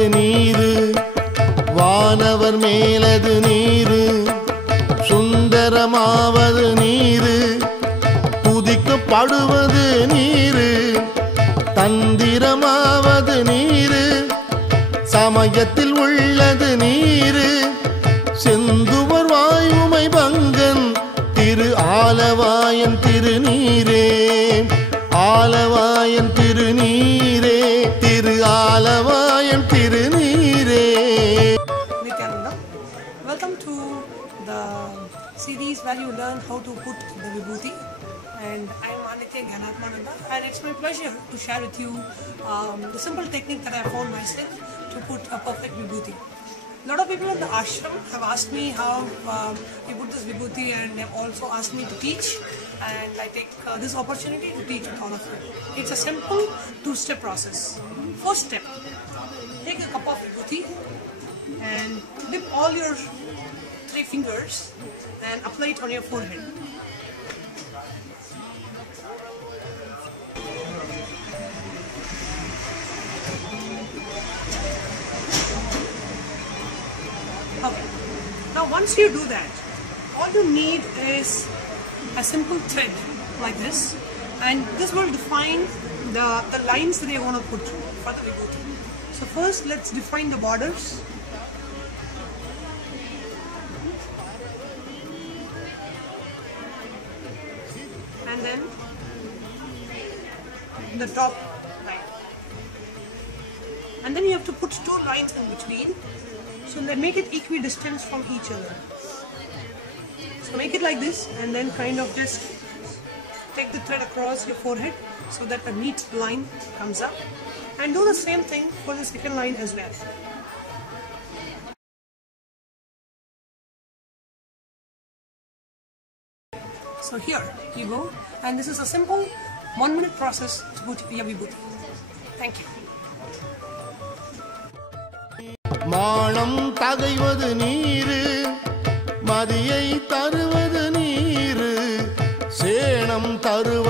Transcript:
மேலது நீரு வானவர் மேலது நீரு சுந்தரமாவது நீரு துதிக்கப்படுவது நீரு தந்திரமாவது நீரு சமயத்தில் உள்ளது நீரு செந்துவர் வாயுமை பங்கன் திரு ஆலவாயன் திருநீரே ஆலவாயன் திருநீரே திரு ஆலவாயன் திருநீரே. Nityananda, welcome to the series where you learn how to put the vibhuti, and I am Anitya Gyanatmananda, and it's my pleasure to share with you the simple technique that I found myself to put a perfect vibhuti. A lot of people in the ashram have asked me how you put this vibhuti, and they have also asked me to teach, and I take this opportunity to teach with all of you. It's a simple two-step process. First step, take a cup of vibhuti and dip all your 3 fingers and apply it on your forehead. Okay. Now once you do that, all you need is a simple thread like this, and this will define the lines that you want to put for the vibhuti. So first let's define the borders. And then the top line. And then you have to put 2 lines in between. So let's make it equidistant from each other. So make it like this, and then kind of just take the thread across your forehead so that a neat line comes up. And do the same thing for the second line as well. So here you go, and this is a simple 1-minute process to put your vibhuti. Thank you. மானம் தகைவது நீரு மதியை தருவது நீரு சேணம் தருவது